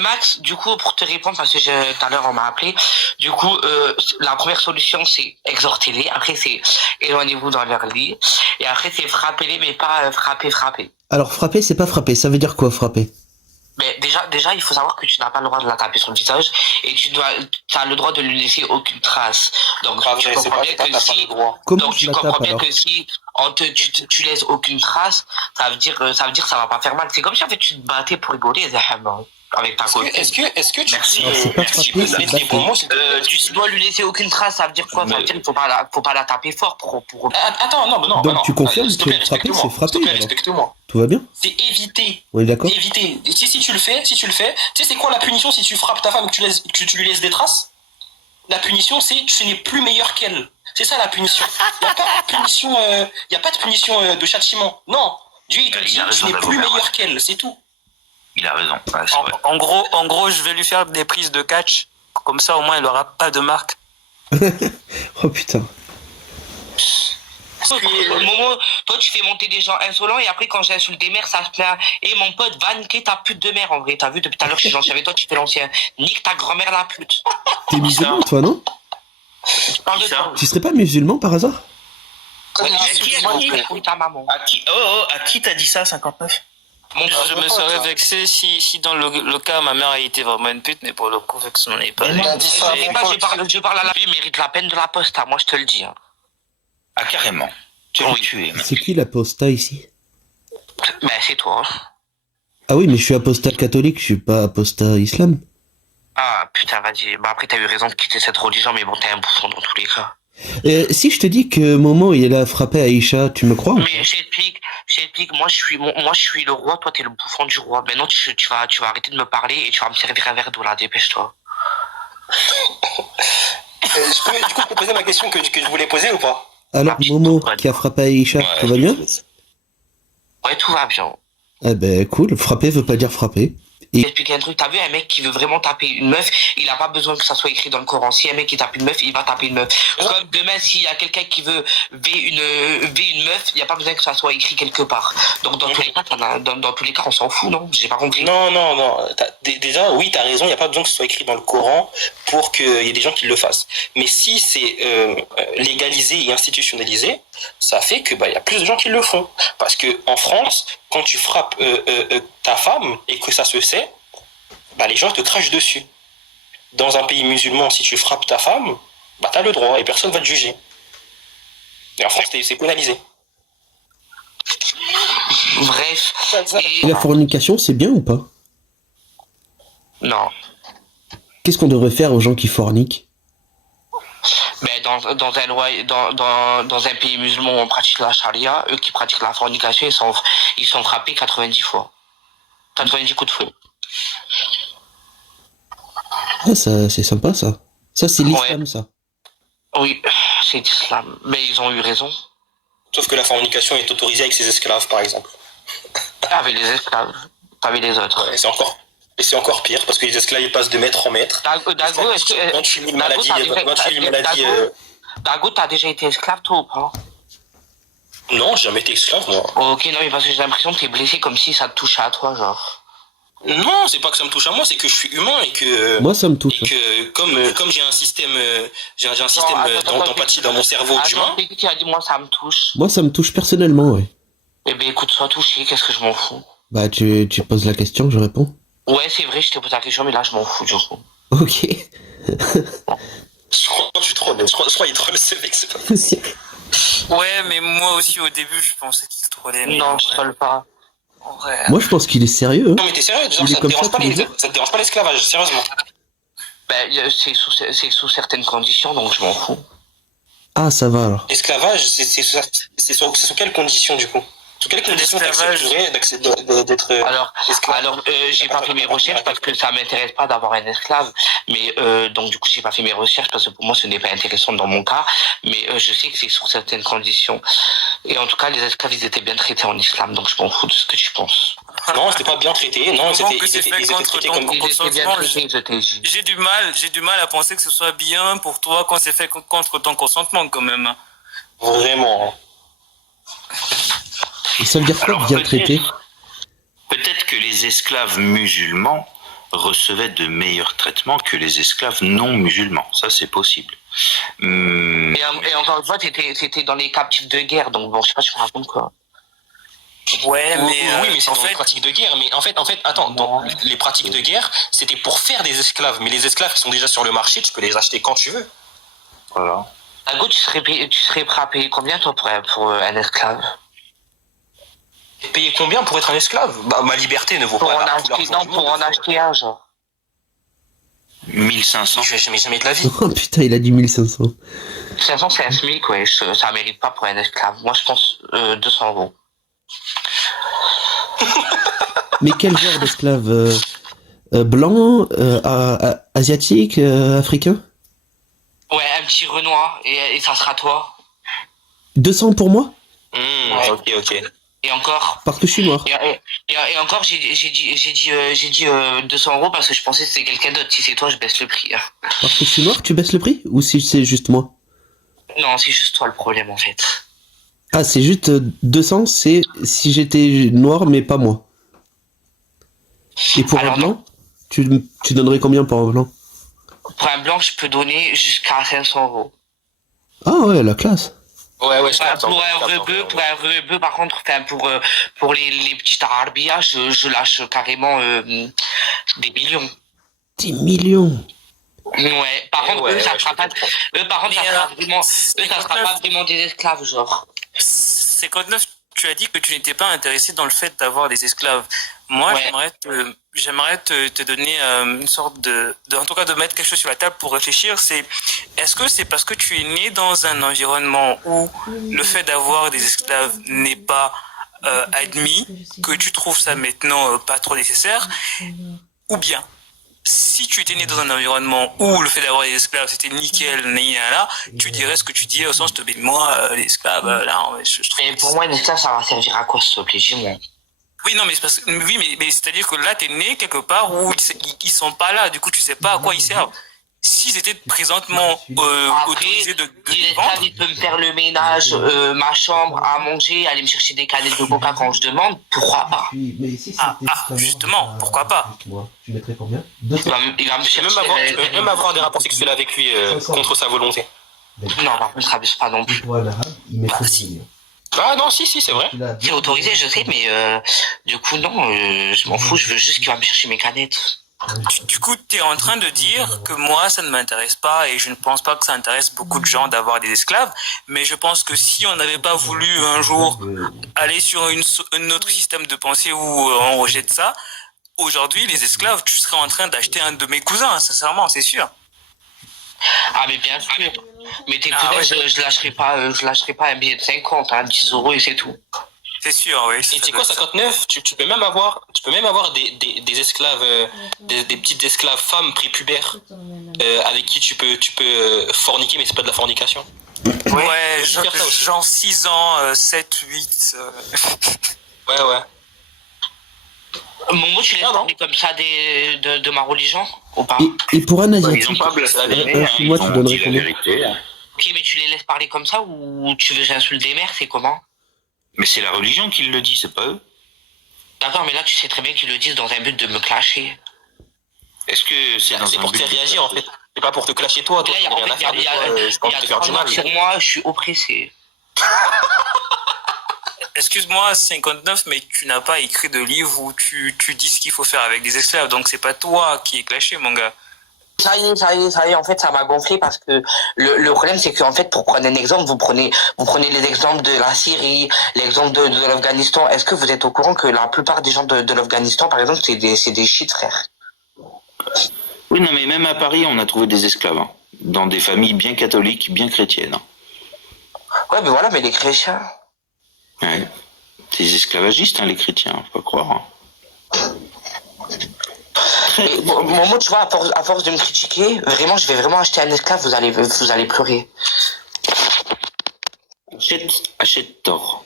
Max, du coup, pour te répondre, parce que tout à l'heure on m'a appelé, du coup, la première solution c'est exhorter-les, après c'est éloignez-vous dans leur lit, et après c'est frappez-les, mais pas frapper. Alors frapper, c'est pas frapper. Ça veut dire quoi frapper? Mais déjà, il faut savoir que tu n'as pas le droit de la taper sur le visage, et tu as le droit de lui laisser aucune trace. Donc tu comprends bien que si, Comment donc je tu la comprends tape bien alors? que si tu laisses aucune trace, ça veut dire que ça va pas faire mal. C'est comme si en fait tu te battais pour rigoler, Zaham, avec ta copine. Est-ce que tu Merci. Alors c'est pas merci frapper, de c'est mettre les bons battre. mots, s'il te plaît, Tu dois lui laisser aucune trace, ça veut dire quoi? Ça veut dire qu'il faut pas la taper fort pour... Attends, non, Donc tu confirmes s'il te plaît, que frapper, c'est S'il te frapper plaît, alors? respecte-moi. Tout va bien? C'est éviter. On est d'accord? Éviter. Si tu le fais, tu sais c'est quoi la punition si tu frappes ta femme et que tu lui laisses des traces? La punition, c'est tu n'es plus meilleur qu'elle. C'est ça la punition. Il n'y a pas de punition, de châtiment. Non. Dieu, il te dit, tu n'es plus meilleur qu'elle, c'est tout. Il a raison. Ouais, c'est vrai. En gros, je vais lui faire des prises de catch. Comme ça, au moins, elle aura pas de marque. Oh putain. Momo, toi tu fais monter des gens insolents et après quand j'insulte des mères, ça se plaint. Et mon pote, va niquer ta pute de mère en vrai. T'as vu, depuis tout à l'heure, je suis gentil avec toi, tu fais l'ancien. Nique ta grand-mère la pute. T'es musulman toi, non? Je parle de toi. Tu serais pas musulman par hasard? Ouais, qui ta maman? À qui t'as dit ça, 59? Je me serais vexé si dans le cas ma mère a été vraiment une pute, mais pour le coup, vu que ce n'en est pas. Je parle à la vie, mérite la peine de la posta, moi je te le dis. Hein. Ah, carrément. Tu l'as tué. C'est qui l'apostat ici? Ben c'est toi. Ah oui, mais je suis apostat catholique, je suis pas apostat islam. Ah putain, vas-y. Bah après t'as eu raison de quitter cette religion, mais bon, t'es un bouffon dans tous les cas. Si je te dis que Momo il a frappé Aïcha, tu me crois ou pas? Mais j'explique, moi je suis le roi, toi t'es le bouffon du roi. Maintenant tu vas arrêter de me parler et tu vas me servir un verre d'eau là, dépêche-toi. Je peux du coup te poser ma question que je voulais poser ou pas? Alors Momo qui a frappé Aïcha, tout va bien? Ouais, tout va bien. Ah ben cool, frapper veut pas dire frapper. Expliquer un truc, t'as vu un mec qui veut vraiment taper une meuf, il a pas besoin que ça soit écrit dans le Coran. Si un mec qui tape une meuf, il va taper une meuf. Comme demain, s'il y a quelqu'un qui veut V une meuf, il n'y a pas besoin que ça soit écrit quelque part. Donc dans tous les cas, dans tous les cas, on s'en fout, non? J'ai pas compris. Non. Déjà, oui, t'as raison, il n'y a pas besoin que ce soit écrit dans le Coran pour qu'il y ait des gens qui le fassent. Mais si c'est légalisé et institutionnalisé, ça fait que y a plus de gens qui le font. Parce que en France, quand tu frappes ta femme et que ça se sait, les gens te crachent dessus. Dans un pays musulman, si tu frappes ta femme, t'as le droit et personne va te juger. Et en France, c'est pénalisé. Bref. Et la fornication, c'est bien ou pas? Non. Qu'est-ce qu'on devrait faire aux gens qui forniquent? Mais dans un pays musulman où on pratique la charia, eux qui pratiquent la fornication, ils sont frappés 90 fois. 90 coups de feu. Ah, ça, c'est sympa ça. Ça, c'est l'islam, ouais. Ça. Oui, c'est l'islam. Mais ils ont eu raison. Sauf que la fornication est autorisée avec ses esclaves, par exemple. Avec les esclaves, pas avec les autres. Ouais, c'est encore pire, parce que les esclaves, ils passent de maître en maître. Dago, est-ce que... 28 000 maladies... Dago, t'as déjà été esclave, toi, ou pas? Non, j'ai jamais été esclave, moi. Ok, non, mais parce que j'ai l'impression que t'es blessé comme si ça te touchait à toi, genre. Non, c'est pas que ça me touche à moi, c'est que je suis humain et que... Moi, ça me touche. Et que, comme j'ai un système, d'empathie dans mon cerveau d'humain... Tu as dit, moi, ça me touche. Moi, ça me touche personnellement, ouais. Eh ben, écoute, sois touché, qu'est-ce que je m'en fous? Bah, tu poses la question, je réponds. Ouais, c'est vrai, je te pose la question, mais là, je m'en fous, du coup. Ok. Je crois que tu trolles, je crois qu'il troll ce mec, c'est pas possible. Ouais, mais moi aussi, au début, je pensais qu'il trollait. Non, je troll pas. Ouais. Moi, je pense qu'il est sérieux. Hein. Non, mais t'es sérieux, genre, ça te dérange pas l'esclavage, sérieusement? Ben, c'est sous certaines conditions, donc je m'en fous. Ah, ça va alors. L'esclavage, c'est sous quelles conditions, du coup? Sous quelles conditions t'accepterais d'être esclave? Alors, j'ai pas fait mes recherches parce que ça m'intéresse pas d'avoir un esclave, mais donc du coup j'ai pas fait mes recherches parce que pour moi ce n'est pas intéressant dans mon cas, mais je sais que c'est sous certaines conditions. Et en tout cas les esclaves ils étaient bien traités en islam, donc je m'en fous de ce que tu penses. Non, c'était pas bien traité, non, ils étaient traités comme J'ai du mal à penser que ce soit bien pour toi quand c'est fait contre ton consentement quand même. Vraiment. Et ça veut dire quoi, bien traité? Peut-être que les esclaves musulmans recevaient de meilleurs traitements que les esclaves non musulmans. Ça, c'est possible. Et encore une fois, c'était dans les captifs de guerre, donc bon, je sais pas si je raconte quoi. Ouais, mais oui, mais c'est en dans fait, les pratiques de guerre. Mais en fait, attends, dans les pratiques de guerre, c'était pour faire des esclaves. Mais les esclaves qui sont déjà sur le marché, tu peux les acheter quand tu veux. Voilà. Ago, tu serais prêt à payer combien toi pour un esclave? Payer combien pour être un esclave? Bah, ma liberté ne vaut Pour pas en tout acheter, l'argent non, du pour monde. en acheter un, genre. 1500. Je vais jamais de la vie. Oh putain, il a dit 1500. 500, c'est un SMIC, ouais, ça mérite pas pour un esclave. Moi, je pense 200 euros. Mais quel genre d'esclave blanc, asiatique, africain? Ouais, un petit Renoir, et ça sera toi. 200 pour moi? Ouais. Ok. Et encore. Parce que je suis noir. Et encore, j'ai dit 200 euros parce que je pensais que c'était quelqu'un d'autre. Si c'est toi, je baisse le prix. Hein. Parce que je suis noir, tu baisses le prix? Ou si c'est juste moi? Non, c'est juste toi le problème, en fait. Ah, c'est juste 200, c'est si j'étais noir, mais pas moi. Et pour Alors, un blanc, tu donnerais combien pour un blanc? Pour un blanc, je peux donner jusqu'à 500 euros. Ah ouais, la classe. Ouais, je Pour t'attends. un rebeu, par contre, pour les petites arabia, je lâche carrément des millions. 10 millions. Ouais, par contre, eux, ça sera pas, ça sera pas vraiment des esclaves, genre. 59, tu as dit que tu n'étais pas intéressé dans le fait d'avoir des esclaves. Moi, Ouais. j'aimerais te donner une sorte en tout cas, de mettre quelque chose sur la table pour réfléchir. Est-ce que c'est parce que tu es né dans un environnement où le fait d'avoir des esclaves n'est pas admis, que tu trouves ça maintenant pas trop nécessaire, ou bien si tu étais né dans un environnement où le fait d'avoir des esclaves c'était nickel, là, tu dirais ce que tu dis au sens de moi, les esclaves, là, je trouve. Et pour moi, une esclave, ça va servir à quoi, s'il te plaît, dis-moi. Oui, non, mais mais c'est-à-dire que là, t'es né quelque part où ils sont pas là, du coup, tu sais pas à quoi ils servent. S'ils étaient présentement autorisés de Si vendre, l'esclave, il peut me faire le ménage, ma chambre, à manger, aller me chercher des canettes de coca quand je demande, pourquoi pas? justement, pourquoi pas? Tu mettrais combien? Il va me Tu peux chercher... même avoir des rapports sexuels avec lui contre sa volonté. Non, par contre, ça abuse pas non plus. Pour un arabe, il mettrait combien? Ah non, si, c'est vrai. C'est autorisé, je sais, mais du coup, non, je m'en fous, je veux juste qu'il va me chercher mes canettes. Du coup, tu es en train de dire que moi, ça ne m'intéresse pas et je ne pense pas que ça intéresse beaucoup de gens d'avoir des esclaves. Mais je pense que si on n'avait pas voulu un jour aller sur un autre système de pensée où on rejette ça, aujourd'hui, les esclaves, tu serais en train d'acheter un de mes cousins, sincèrement, c'est sûr. Ah, mais bien sûr. Mais tes Ah, cousins, ouais. je lâcherai pas un billet de 50, hein, 10 euros et c'est tout. C'est sûr, oui. Et tu sais quoi, 59, tu peux même avoir des esclaves, des petites esclaves femmes prépubères avec qui tu peux forniquer, mais c'est pas de la fornication. Ouais, je peux faire ça aussi. genre 6 ans, 7, 8. Ouais. Momo, tu laisses parler comme ça de ma religion ou pas? Et pour un Ils asiatique, n'ont pas blasphémé, un hein, chinois, ils tu ont donnerais dit la combien? vérité. Hein. Ok, mais tu les laisses parler comme ça ou tu veux que j'insulte des mères, c'est comment? Mais c'est la religion qui le dit, c'est pas eux. D'accord, mais là, tu sais très bien qu'ils le disent dans un but de me clasher. Est-ce que c'est dans C'est un pour te but faire de réagir en fait. C'est pas pour te clasher toi, Là, il y a, t'as rien à faire. il y a J'ai pas envie de te faire du 30 mal. sur moi, je suis oppressé. Excuse-moi, 59, mais tu n'as pas écrit de livre où tu dis ce qu'il faut faire avec des esclaves, donc c'est pas toi qui es clashé, mon gars. Ça y est, en fait, ça m'a gonflé parce que le problème, c'est qu'en fait, pour prendre un exemple, vous prenez les exemples de la Syrie, l'exemple de l'Afghanistan. Est-ce que vous êtes au courant que la plupart des gens de l'Afghanistan, par exemple, c'est des chiites, frère? Oui, non, mais même à Paris, on a trouvé des esclaves. Hein, dans des familles bien catholiques, bien chrétiennes. Hein. Ouais, mais voilà, mais les chrétiens. Ouais. C'est des esclavagistes, hein, les chrétiens, faut pas croire. Hein. Mais, Momo, tu vois, à force de me critiquer, vraiment, je vais vraiment acheter un esclave, vous allez pleurer. Achète tort.